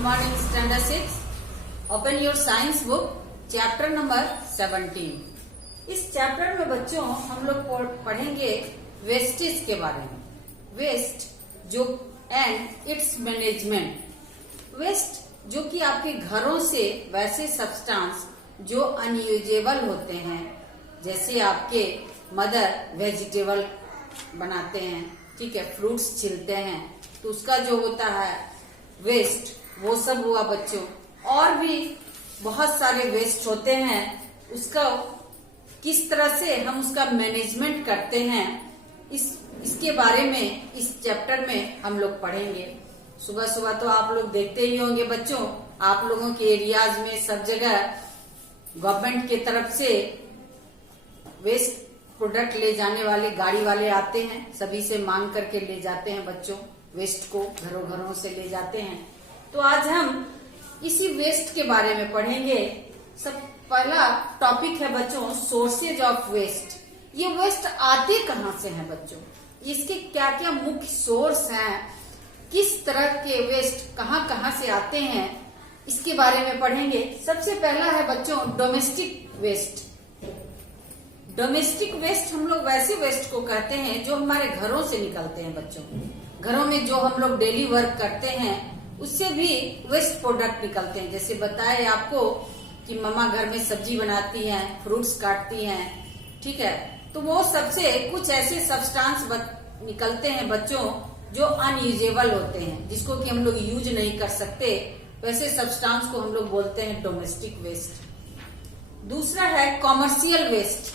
Good morning, Standard 6. Open your science book, chapter number 17. इस chapter में बच्चों हम लोग पढ़ेंगे वेस्टेज के बारे में. वेस्ट जो एंड इट्स मैनेजमेंट. वेस्ट जो कि आपके घरों से वैसे सब्सटेंस जो अनयूजेबल होते हैं, जैसे आपके मदर वेजिटेबल बनाते हैं, ठीक है, फ्रूट्स छिलते हैं, तो उसका जो होता है वेस्ट, वो सब हुआ बच्चों. और भी बहुत सारे वेस्ट होते हैं, उसका किस तरह से हम उसका मैनेजमेंट करते हैं, इसके बारे में इस चैप्टर में हम लोग पढ़ेंगे. सुबह सुबह तो आप लोग देखते ही होंगे बच्चों, आप लोगों के एरियाज में सब जगह गवर्नमेंट के तरफ से वेस्ट प्रोडक्ट ले जाने वाले गाड़ी वाले आते हैं, सभी से मांग करके ले जाते हैं बच्चों. वेस्ट को घरों घरों से ले जाते हैं. तो आज हम इसी वेस्ट के बारे में पढ़ेंगे. सब पहला टॉपिक है बच्चों सोर्सेज ऑफ वेस्ट. ये वेस्ट आते कहाँ से हैं बच्चों, इसके क्या क्या मुख्य सोर्स हैं, किस तरह के वेस्ट कहाँ कहाँ से आते हैं, इसके बारे में पढ़ेंगे. सबसे पहला है बच्चों डोमेस्टिक वेस्ट. डोमेस्टिक वेस्ट हम लोग वैसे वेस्ट को कहते हैं जो हमारे घरों से निकलते हैं बच्चों. घरों में जो हम लोग डेली वर्क करते हैं उससे भी वेस्ट प्रोडक्ट निकलते हैं. जैसे बताए आपको कि मम्मा घर में सब्जी बनाती हैं, फ्रूट्स काटती हैं, ठीक है, तो वो सबसे कुछ ऐसे सब्सटेंस निकलते हैं बच्चों जो अनयूजेबल होते हैं, जिसको कि हम लोग यूज नहीं कर सकते. वैसे सब्सटेंस को हम लोग बोलते हैं डोमेस्टिक वेस्ट. दूसरा है commercial waste.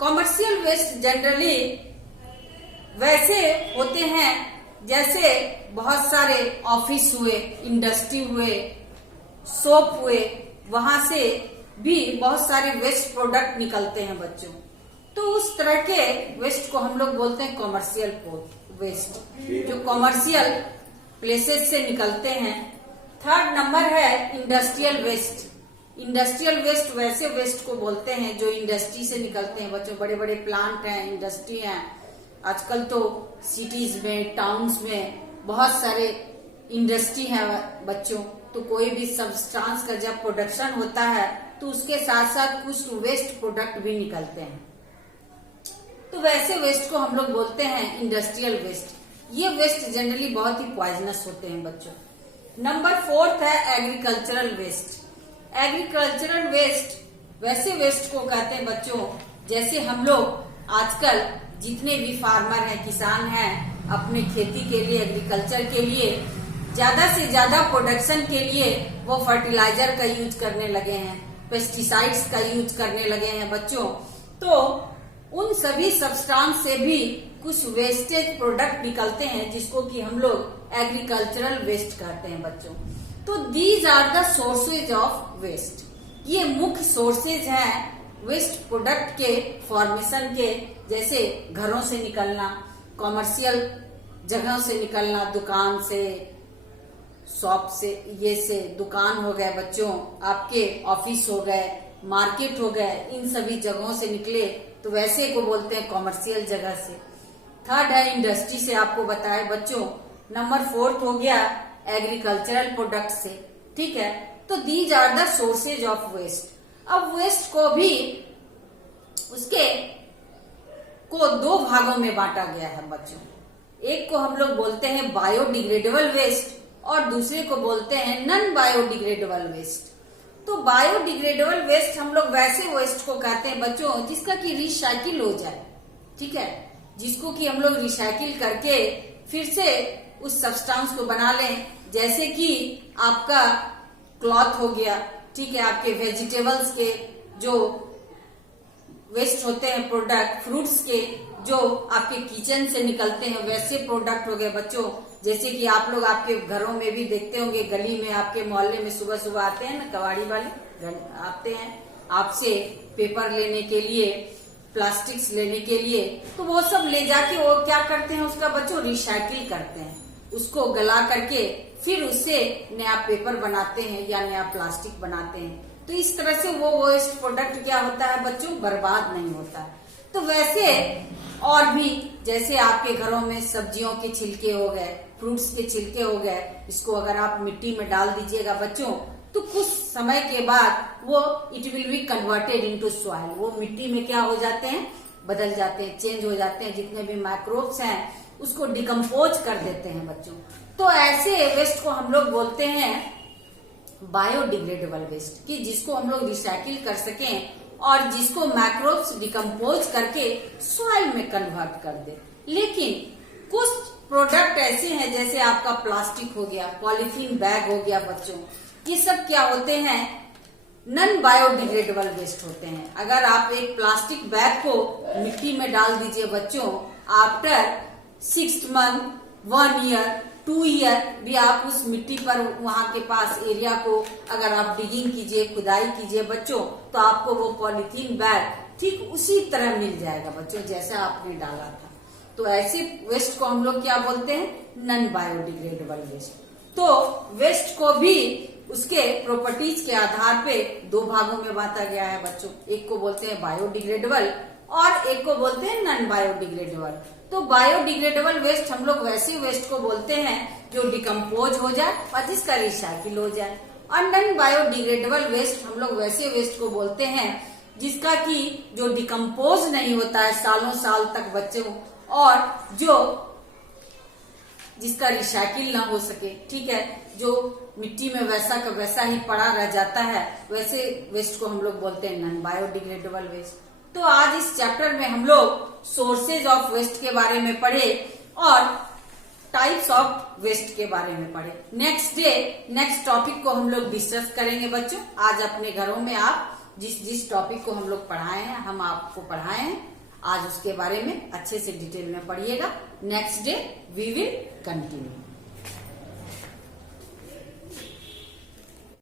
Commercial waste generally वैसे होते हैं जैसे बहुत सारे ऑफिस हुए, इंडस्ट्री हुए, सोप हुए, वहां से भी बहुत सारे वेस्ट प्रोडक्ट निकलते हैं बच्चों. तो उस तरह के वेस्ट को हम लोग बोलते हैं कॉमर्शियल वेस्ट, जो कॉमर्शियल प्लेसेस से निकलते हैं. थर्ड नंबर है इंडस्ट्रियल वेस्ट. इंडस्ट्रियल वेस्ट वैसे वेस्ट को बोलते हैं जो इंडस्ट्री से निकलते हैं बच्चों. बड़े बड़े प्लांट हैं, इंडस्ट्री हैं. आजकल तो सिटीज में, टाउन्स में बहुत सारे इंडस्ट्री है बच्चों. तो कोई भी सब्सटेंस का जब प्रोडक्शन होता है तो उसके साथ साथ कुछ वेस्ट प्रोडक्ट भी निकलते हैं. तो वैसे वेस्ट को हम लोग बोलते हैं इंडस्ट्रियल वेस्ट. ये वेस्ट जनरली बहुत ही पॉइजनस होते हैं बच्चों. नंबर फोर्थ है एग्रीकल्चरल वेस्ट. एग्रीकल्चरल वेस्ट वैसे वेस्ट को कहते हैं बच्चों जैसे हम लोग आजकल जितने भी फार्मर हैं, किसान हैं, अपने खेती के लिए, एग्रीकल्चर के लिए ज्यादा से ज्यादा प्रोडक्शन के लिए वो फर्टिलाइजर का यूज करने लगे हैं, पेस्टिसाइड्स का यूज करने लगे हैं बच्चों. तो उन सभी सब्सटेंस से भी कुछ वेस्टेज प्रोडक्ट निकलते हैं जिसको कि हम लोग एग्रीकल्चरल वेस्ट कहते हैं बच्चों. तो these are the sources of waste. ये मुख्य सोर्सेज हैं वेस्ट प्रोडक्ट के फॉर्मेशन के. जैसे घरों से निकलना, कॉमर्शियल जगहों से निकलना, दुकान से, शॉप से, ये से दुकान हो गए बच्चों, आपके ऑफिस हो गए, मार्केट हो गए, इन सभी जगहों से निकले तो वैसे को बोलते हैं कॉमर्शियल जगह से. थर्ड है इंडस्ट्री से, आपको बताया बच्चों. नंबर फोर्थ हो गया एग्रीकल्चरल प्रोडक्ट से, ठीक है. तो these are the sources of waste. अब वेस्ट को भी उसके को दो भागों में बांटा गया है बच्चों. एक को हम लोग बोलते हैं बायोडिग्रेडेबल वेस्ट और दूसरे को बोलते हैं नॉन बायोडिग्रेडेबल वेस्ट. तो बायोडिग्रेडेबल वेस्ट हम लोग वैसे वेस्ट को कहते हैं बच्चों जिसका कि रिसाइकिल हो जाए, ठीक है, जिसको कि हम लोग रिसाइकिल करके फिर से उस सब्सटेंस को बना लें. जैसे कि आपका क्लॉथ हो गया, ठीक है, आपके वेजिटेबल्स के जो वेस्ट होते हैं प्रोडक्ट, फ्रूट्स के जो आपके किचन से निकलते हैं वैसे प्रोडक्ट हो गए बच्चों. जैसे कि आप लोग आपके घरों में भी देखते होंगे, गली में, आपके मोहल्ले में सुबह सुबह आते हैं ना, कबाड़ी वाले आते हैं आपसे पेपर लेने के लिए, प्लास्टिक्स लेने के लिए. तो वो सब ले जाके वो क्या करते हैं, उसका बच्चों रिसाइकिल करते हैं, उसको गला करके फिर उससे नया पेपर बनाते हैं या नया प्लास्टिक बनाते हैं. तो इस तरह से वो वेस्ट प्रोडक्ट क्या होता है बच्चों, बर्बाद नहीं होता. तो वैसे और भी जैसे आपके घरों में सब्जियों के छिलके हो गए, फ्रूट्स के छिलके हो गए, इसको अगर आप मिट्टी में डाल दीजिएगा बच्चों, तो कुछ समय के बाद वो it will be converted into soil. वो मिट्टी में क्या हो जाते हैं, बदल जाते हैं, चेंज हो जाते हैं। जितने भी माइक्रोब्स हैं उसको डिकम्पोज कर देते हैं बच्चों। तो ऐसे वेस्ट को हम लोग बोलते हैं बायोडिग्रेडेबल वेस्ट, कि जिसको हम लोग रिसाइकिल कर सकें और जिसको माइक्रोब्स डिकम्पोज करके सॉइल में कन्वर्ट कर दे। लेकिन कुछ प्रोडक्ट ऐसे हैं जैसे आपका प्लास्टिक हो गया, पॉलीथीन बैग हो गया बच्चों, ये सब क्या होते हैं, नॉन बायोडिग्रेडेबल वेस्ट होते हैं। अगर आप एक प्लास्टिक बैग को मिट्टी में डाल दीजिए बच्चों, आफ्टर 6 मंथ, 1 ईयर, 2 ईयर भी आप उस मिट्टी पर वहां के पास एरिया को अगर आप डिगिंग कीजिए, खुदाई कीजिए बच्चों, तो आपको वो पॉलीथीन बैग ठीक उसी तरह मिल जाएगा बच्चों जैसा आपने डाला था। तो ऐसे वेस्ट को हम लोग क्या बोलते हैं, नॉन बायोडिग्रेडेबल वेस्ट। तो वेस्ट को भी उसके प्रॉपर्टीज के आधार पे 2 भागों में बांटा गया है बच्चों। एक को बोलते हैं बायोडिग्रेडेबल और एक को बोलते हैं नॉन बायोडिग्रेडेबल। तो बायोडिग्रेडेबल वेस्ट हम लोग वैसे वेस्ट को बोलते हैं जो डिकम्पोज हो जाए और जिसका रिसाइकिल हो जाए, और नॉन बायोडिग्रेडेबल वेस्ट हम लोग वैसे वेस्ट को बोलते हैं जिसका कि जो डिकम्पोज नहीं होता है सालों साल तक बच्चों, और जो जिसका रिसाइकिल ना हो सके, ठीक है, जो मिट्टी में वैसा का वैसा ही पड़ा रह जाता है, वैसे वेस्ट को हम लोग बोलते हैं नॉन बायोडिग्रेडेबल वेस्ट। तो आज इस चैप्टर में हम लोग सोर्सेज ऑफ वेस्ट के बारे में पढ़े और टाइप्स ऑफ वेस्ट के बारे में पढ़े। नेक्स्ट डे नेक्स्ट टॉपिक को हम लोग डिस्कस करेंगे बच्चों। आज अपने घरों में आप जिस जिस टॉपिक को हम लोग पढ़ाए हैं, हम आपको पढ़ाए हैं, आज उसके बारे में अच्छे से डिटेल में पढ़िएगा। Next day we will continue.